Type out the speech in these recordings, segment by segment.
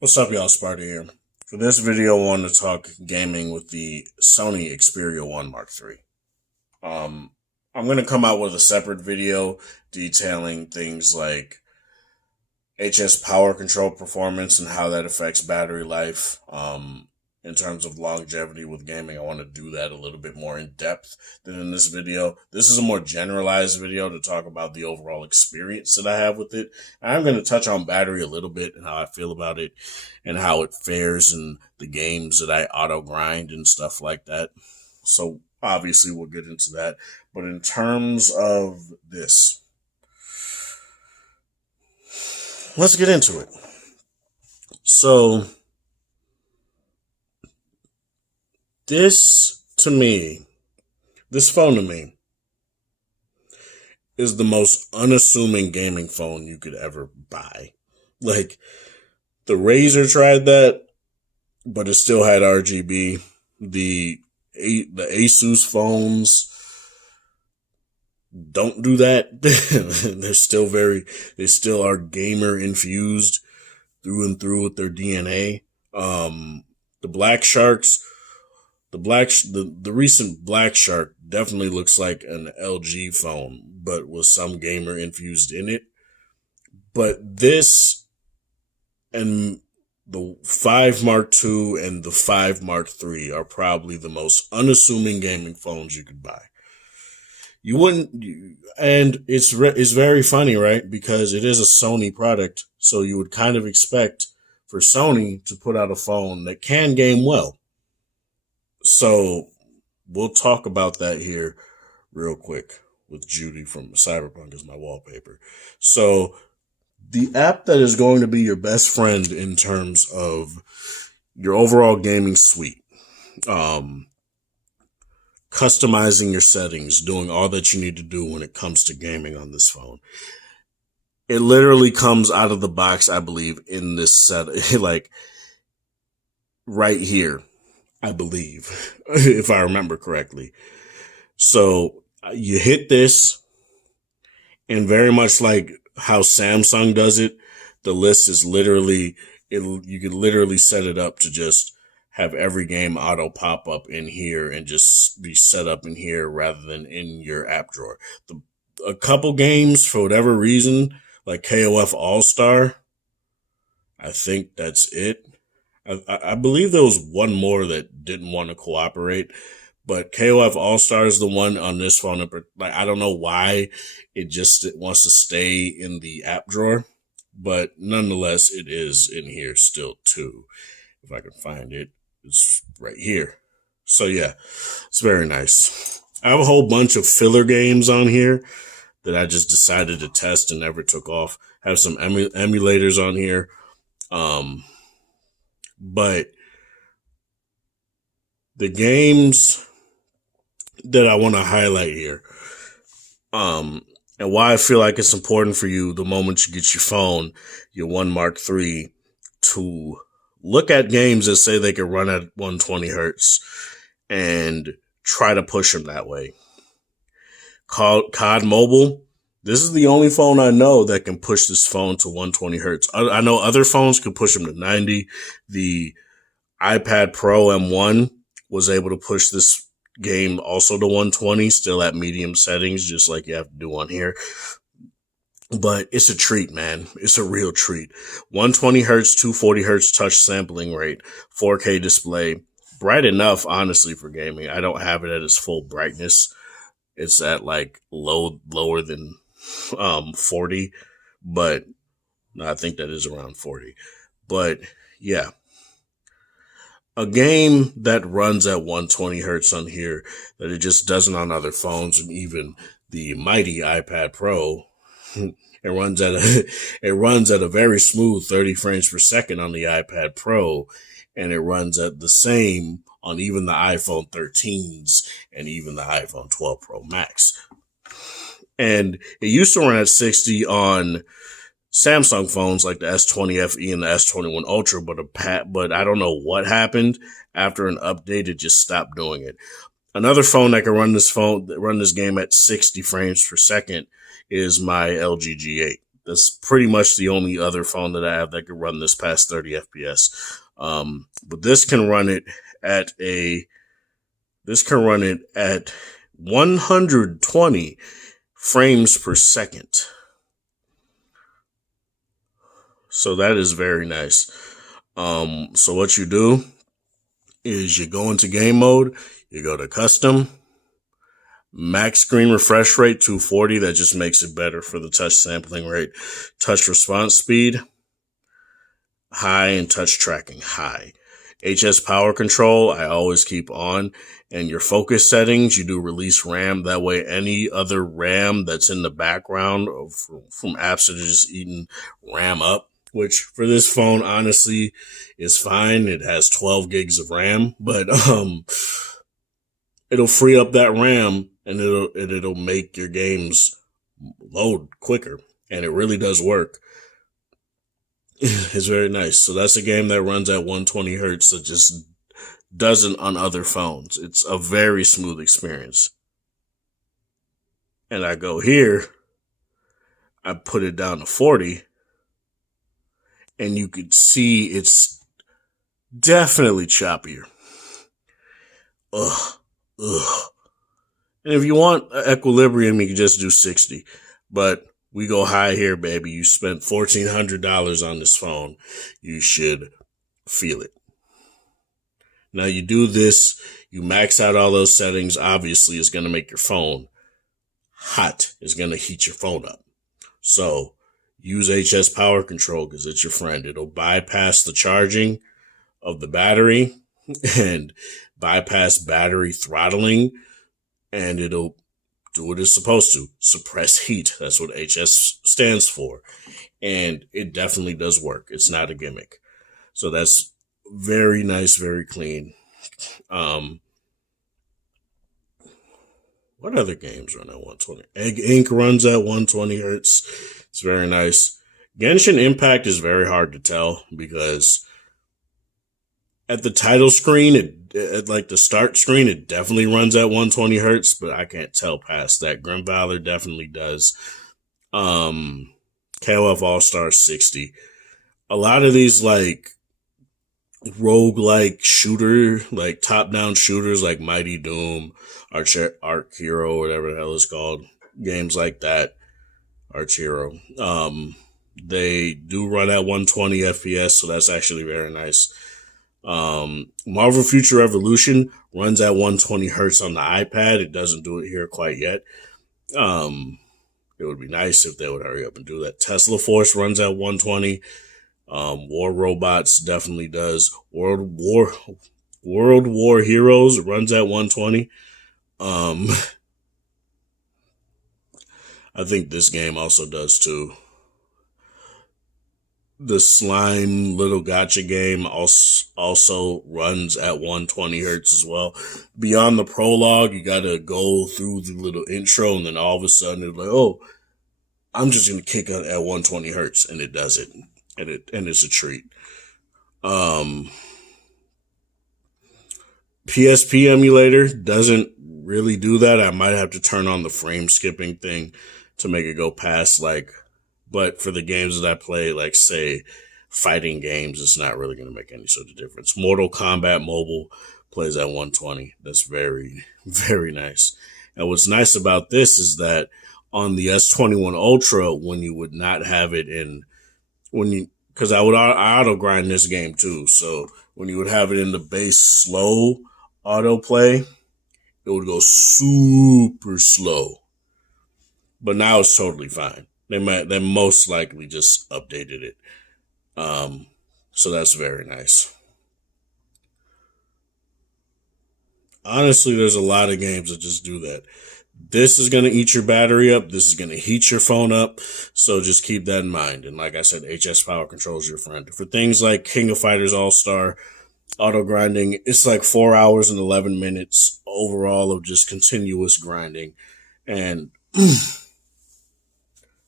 What's up, y'all? Sparta here. For this video, I want to talk gaming with the Sony Xperia 1 Mark III. Um, I'm going to come out with a separate video detailing things like HS power control performance and how that affects battery life. In terms of longevity with gaming, I want to do that a little bit more in depth than in this video. This is a more generalized video to talk about the overall experience that I have with it. I'm going to touch on battery a little bit and how I feel about it and how it fares in the games that I auto grind and stuff like that. So obviously we'll get into that. But in terms of this, let's get into it. So this to me, this phone to me is the most unassuming gaming phone you could ever buy. Like, the Razer tried that, but it still had RGB. The Asus phones don't do that. They still are gamer infused through and through with their DNA. The Black Sharks, the recent Black Shark definitely looks like an LG phone, but with some gamer infused in it. But this and the 5 Mark II and the 5 Mark III are probably the most unassuming gaming phones you could buy. You wouldn't, and it's very funny, right? Because it is a Sony product, so you would kind of expect for Sony to put out a phone that can game well. So we'll talk about that here real quick with Judy from Cyberpunk as my wallpaper. So the app that is going to be your best friend in terms of your overall gaming suite, customizing your settings, doing all that you need to do when it comes to gaming on this phone. It literally comes out of the box, I believe, in this set, like right here, I believe, if I remember correctly. So you hit this, and very much like how Samsung does it, the list is literally, you can literally set it up to just have every game auto pop up in here and just be set up in here rather than in your app drawer. A couple games, for whatever reason, like KOF All Star, I think that's it. I believe there was one more that didn't want to cooperate, but KOF All Star is the one on this phone. Like, I don't know why it wants to stay in the app drawer, but nonetheless, it is in here still too. If I can find it, it's right here. So yeah, it's very nice. I have a whole bunch of filler games on here that I just decided to test and never took off. I have some emulators on here. But the games that I want to highlight here, and why I feel like it's important for you the moment you get your phone, your 1 Mark III, to look at games that say they can run at 120 hertz and try to push them that way. COD Mobile, this is the only phone I know that can push this phone to 120 hertz. I know other phones can push them to 90. The iPad Pro M1 was able to push this game also to 120, still at medium settings, just like you have to do on here. But it's a treat, man. It's a real treat. 120 hertz, 240 hertz touch sampling rate, 4K display. Bright enough, honestly, for gaming. I don't have it at its full brightness. It's at like lower than 40, but no, I think that is around 40. But yeah, a game that runs at 120 hertz on here that it just doesn't on other phones, and even the mighty iPad Pro, it runs at a very smooth 30 frames per second on the iPad Pro, and it runs at the same on even the iPhone 13s and even the iPhone 12 Pro Max. And it used to run at 60 on Samsung phones like the S20 FE and the S21 Ultra, but I don't know what happened. After an update, it just stopped doing it. Another phone that can run this game at 60 frames per second is my LG G8. That's pretty much the only other phone that I have that can run this past 30 FPS. But this can run it at 120 frames per second. So that is very nice. So what you do is you go into game mode, you go to custom, max screen refresh rate 240. That just makes it better for the touch sampling rate. Touch response speed high, and touch tracking high. HS power control I always keep on, and your focus settings, you do release RAM. That way any other RAM that's in the background from apps that are just eating RAM up, which for this phone honestly is fine. It has 12 gigs of RAM, but it'll free up that RAM, and it'll make your games load quicker, and it really does work. It's very nice. So that's a game that runs at 120 hertz that just doesn't on other phones. It's a very smooth experience. And I go here, I put it down to 40, and you could see it's definitely choppier. Ugh. And if you want equilibrium, you can just do 60. But we go high here, baby. You spent $1,400 on this phone. You should feel it. Now you do this, you max out all those settings. Obviously, it's going to make your phone hot. It's going to heat your phone up. So use HS power control because it's your friend. It'll bypass the charging of the battery and bypass battery throttling, and it'll do what it's supposed to, suppress heat. That's what HS stands for. And it definitely does work. It's not a gimmick. So that's very nice, very clean. What other games run at 120? Egg Inc. runs at 120 hertz. It's very nice. Genshin Impact is very hard to tell because at the title screen, at like the start screen, it definitely runs at 120 hertz, but I can't tell past that. Grim Valor definitely does. KOF All-Star 60. A lot of these like roguelike shooter, like top-down shooters like Mighty Doom, Arc Hero, whatever the hell it's called, games like that, Arch Hero, they do run at 120 FPS, so that's actually very nice. Marvel Future Revolution runs at 120 hertz on the iPad. It doesn't do it here quite yet. It would be nice if they would hurry up and do that. Tesla Force runs at 120. War Robots definitely does. World War Heroes runs at 120. I think this game also does too. The Slime Little Gotcha game also runs at 120 hertz as well. Beyond the prologue, you gotta go through the little intro, and then all of a sudden it's like, oh, I'm just gonna kick it at 120 hertz, and it does it. And it's a treat. PSP emulator doesn't really do that. I might have to turn on the frame skipping thing to make it go past but for the games that I play, like say fighting games, it's not really going to make any sort of difference. Mortal Kombat Mobile plays at 120. That's very, very nice. And what's nice about this is that on the S21 Ultra, when you would not have it because I auto grind this game too. So when you would have it in the base slow autoplay, it would go super slow. But now it's totally fine. They most likely just updated it. So that's very nice. Honestly, there's a lot of games that just do that. This is going to eat your battery up. This is going to heat your phone up. So just keep that in mind. And like I said, HS Power Control is your friend. For things like King of Fighters All-Star, auto grinding, it's like 4 hours and 11 minutes overall of just continuous grinding. And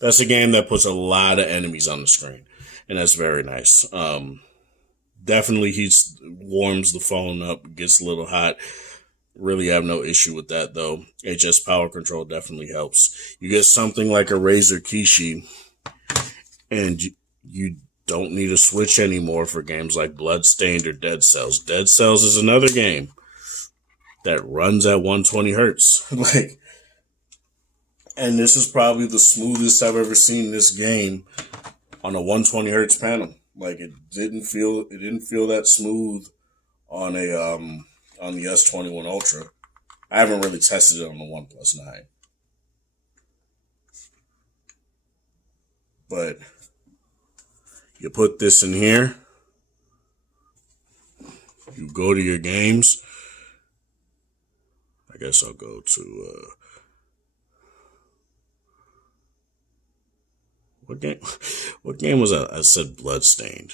that's a game that puts a lot of enemies on the screen. And that's very nice. Definitely warms the phone up, gets a little hot. Really have no issue with that, though. HS Power Control definitely helps. You get something like a Razer Kishi, And you don't need a Switch anymore for games like Bloodstained or Dead Cells. Dead Cells is another game that runs at 120 hertz. And this is probably the smoothest I've ever seen this game on a 120 hertz panel. Like, it didn't feel that smooth on the S21 Ultra. I haven't really tested it on the OnePlus 9. But you put this in here, you go to your games. I guess I'll go to what game was that? I said Bloodstained.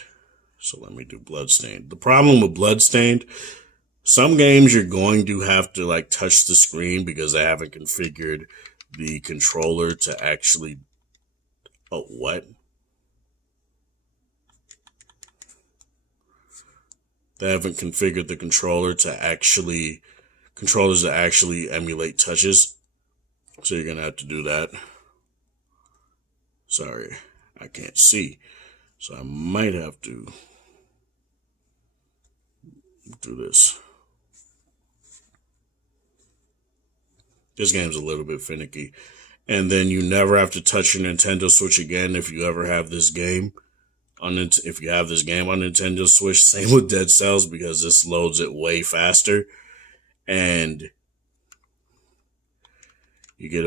So let me do Bloodstained. The problem with Bloodstained, some games you're going to have to like touch the screen because they haven't configured the controller to actually. Oh, what? They haven't configured the controllers to actually emulate touches. So you're gonna have to do that. Sorry, I can't see. So I might have to do this. This game's a little bit finicky. And then you never have to touch your Nintendo Switch again if you ever have this game on Nintendo Switch. Same with Dead Cells, because this loads it way faster, and you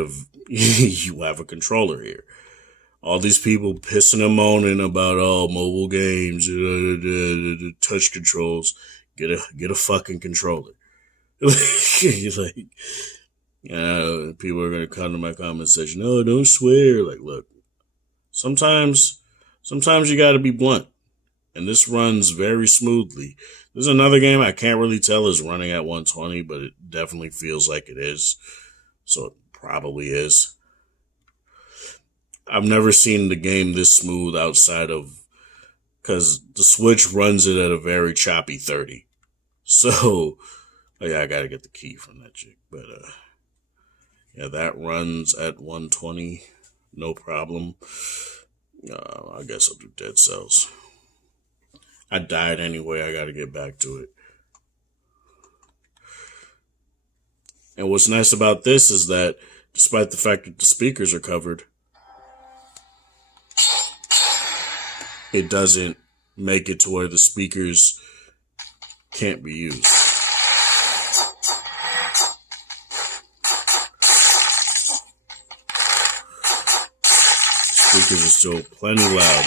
have a controller here. All these people pissing and moaning about mobile games, touch controls. Get a fucking controller. People are gonna come to my comment section. Oh, don't swear. Like, look, sometimes you gotta be blunt, and this runs very smoothly. There's another game I can't really tell is running at 120, but it definitely feels like it is. So it probably is. I've never seen the game this smooth outside of, because the Switch runs it at a very choppy 30. So, yeah, I gotta get the key from that chick, but yeah, that runs at 120, no problem. I guess I'll do Dead Cells. I died anyway, I gotta get back to it. And what's nice about this is that, despite the fact that the speakers are covered, it doesn't make it to where the speakers can't be used. Speakers are still plenty loud.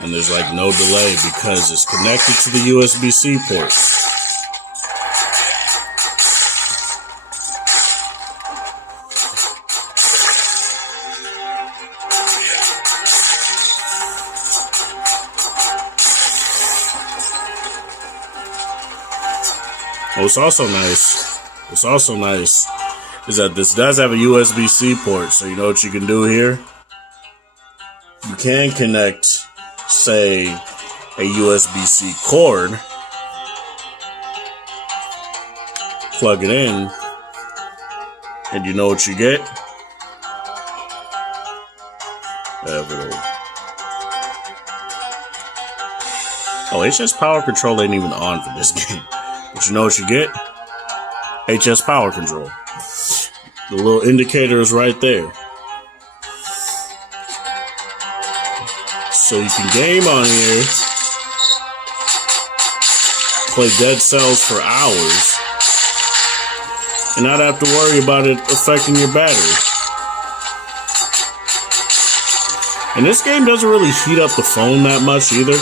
And there's like no delay because it's connected to the USB-C port. What's also nice is that this does have a USB-C port, so you know what you can do here? You can connect, say, a USB-C cord, plug it in, and you know what you get? Oh, HS Power Control ain't even on for this game. But you know what you get? HS Power Control. The little indicator is right there. So you can game on here, play Dead Cells for hours, and not have to worry about it affecting your battery. And this game doesn't really heat up the phone that much either.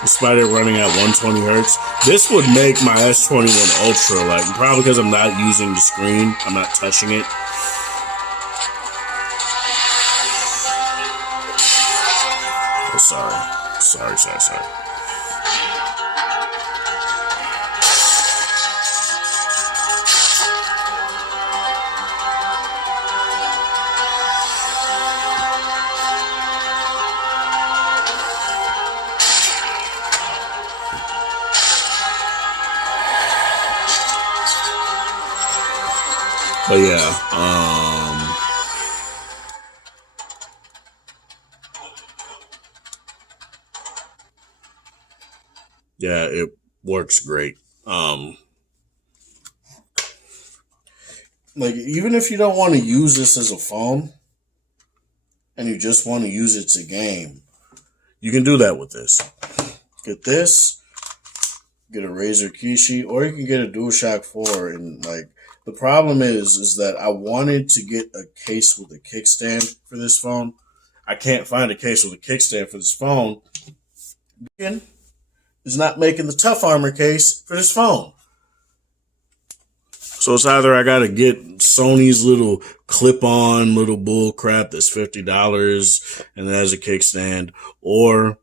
Despite it running at 120 hertz. This would make my S21 Ultra, like, probably because I'm not using the screen, I'm not touching it. Oh, sorry. But yeah, yeah, it works great. Like even if you don't want to use this as a phone and you just want to use it to game, you can do that with this. Get this, get a Razer Kishi, or you can get a DualShock 4. And like the problem is that I wanted to get a case with a kickstand for this phone. I can't find a case with a kickstand for this phone. Again, is not making the Tough Armor case for this phone. So it's either I gotta get Sony's little clip-on little bull crap that's $50 and it has a kickstand, or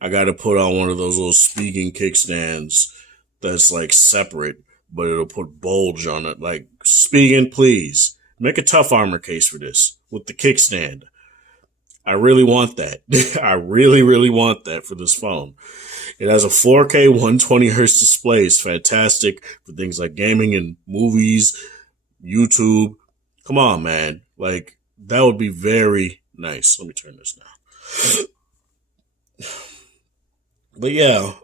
I gotta put on one of those little speaking kickstands that's like separate, but it'll put bulge on it. Like, speaking, please make a Tough Armor case for this with the kickstand. I really want that. I really, really want that for this phone. It has a 4K 120 hertz display. It's fantastic for things like gaming and movies, YouTube. Come on, man. Like, that would be very nice. Let me turn this now. But yeah,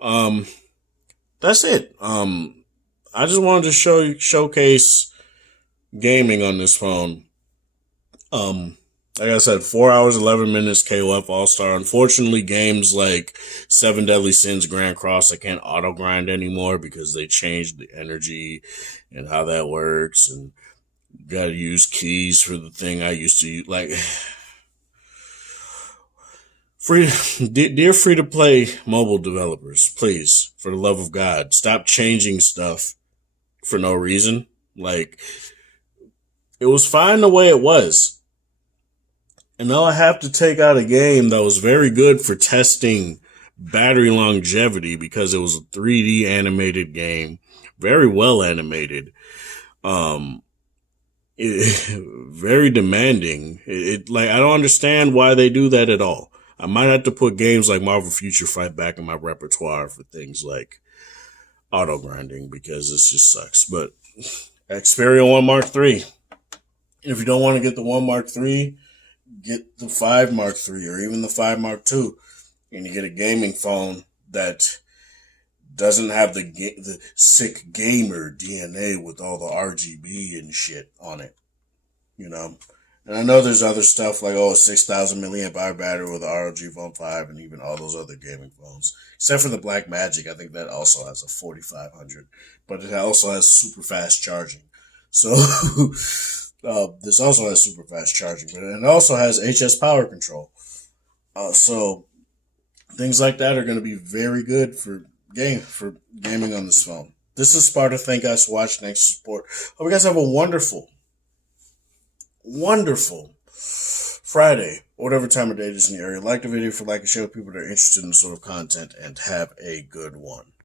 that's it. I just wanted to showcase gaming on this phone. Like I said, 4 hours, 11 minutes, KOF All-Star. Unfortunately, games like Seven Deadly Sins Grand Cross, I can't auto-grind anymore because they changed the energy and how that works. And got to use keys for the thing I used to use. Like, dear free-to-play mobile developers, please, for the love of God, stop changing stuff for no reason. Like, it was fine the way it was. And now I have to take out a game that was very good for testing battery longevity because it was a 3D animated game, very well animated, very demanding. Like, I don't understand why they do that at all. I might have to put games like Marvel Future Fight back in my repertoire for things like auto grinding because this just sucks. But Xperia 1 Mark III. If you don't want to get the 1 Mark III, get the 5 Mark III or even the 5 Mark II, and you get a gaming phone that doesn't have the sick gamer DNA with all the RGB and shit on it, you know. And I know there's other stuff like, a 6,000 milliamp hour battery with the ROG Phone 5 and even all those other gaming phones. Except for the Black Magic, I think that also has a 4500, but it also has super fast charging. So this also has super fast charging, but it also has HS power control. So things like that are going to be very good for gaming on this phone. This is Sparta. Thank you guys for watching. Thanks for support. Hope you guys have a wonderful Friday, or whatever time of day it is in the area. Like the video if you like and share with people that are interested in this sort of content, and have a good one.